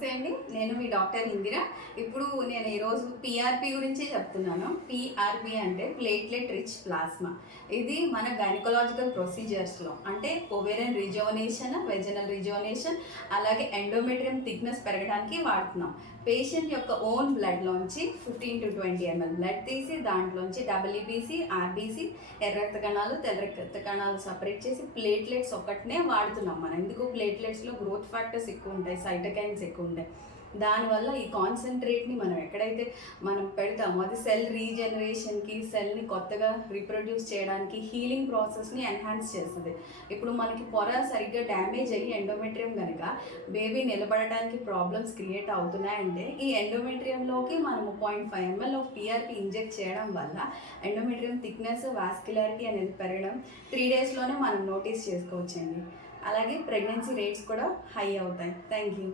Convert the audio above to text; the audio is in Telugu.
నమస్తే అండి, నేను మీ డాక్టర్ ఇందిర. ఇప్పుడు నేను ఈరోజు పిఆర్పి గురించి చెప్తున్నాను. పిఆర్పి అంటే ప్లేట్లెట్ రిచ్ ప్లాస్మా. ఇది మన గైనకలాజికల్ ప్రొసీజర్స్లో అంటే ఓవేరియన్ రిజోనేషన్, వెజనల్ రిజోనేషన్, అలాగే ఎండోమెట్రియం థిక్నెస్ పెరగడానికి వాడుతున్నాం. పేషెంట్ యొక్క ఓన్ బ్లడ్లోంచి 15 to 20 ml బ్లడ్ తీసి దాంట్లోంచి డబ్ల్యూబీసీ, ఆర్బీసీ, ఎర్ర రక్త కణాలు, తెల్ల రక్త కణాలు సపరేట్ చేసి ప్లేట్లెట్స్ ఒకటినే వాడుతున్నాం. మనం ఎందుకు ప్లేట్లెట్స్లో గ్రోత్ ఫ్యాక్టర్స్ ఎక్కువ ఉంటాయి, సైటోకైన్స్ ఎక్కువ ఉంటాయి. దానివల్ల ఈ కాన్సన్ట్రేట్ని మనం ఎక్కడైతే మనం పెడతామో అది సెల్ రీజనరేషన్కి, సెల్ని కొత్తగా రీప్రొడ్యూస్ చేయడానికి, హీలింగ్ ప్రాసెస్ని ఎన్హాన్స్ చేస్తుంది. ఇప్పుడు మనకి పొర సరిగ్గా డ్యామేజ్ అయ్యి ఎండోమెట్రియం కనుక బేబీ నిలబడడానికి ప్రాబ్లమ్స్ క్రియేట్ అవుతున్నాయంటే ఈ ఎండోమెట్రియంలోకి మనము 0.5 ml ఆఫ్ పిఆర్పి ఇంజెక్ట్ చేయడం వల్ల ఎండోమెట్రియం థిక్నెస్, వాస్కులారిటీ అనేది పెరగడం 3 daysలోనే మనం నోటీస్ చేసుకోవచ్చండి. అలాగే ప్రెగ్నెన్సీ రేట్స్ కూడా హై అవుతాయి. Thank you.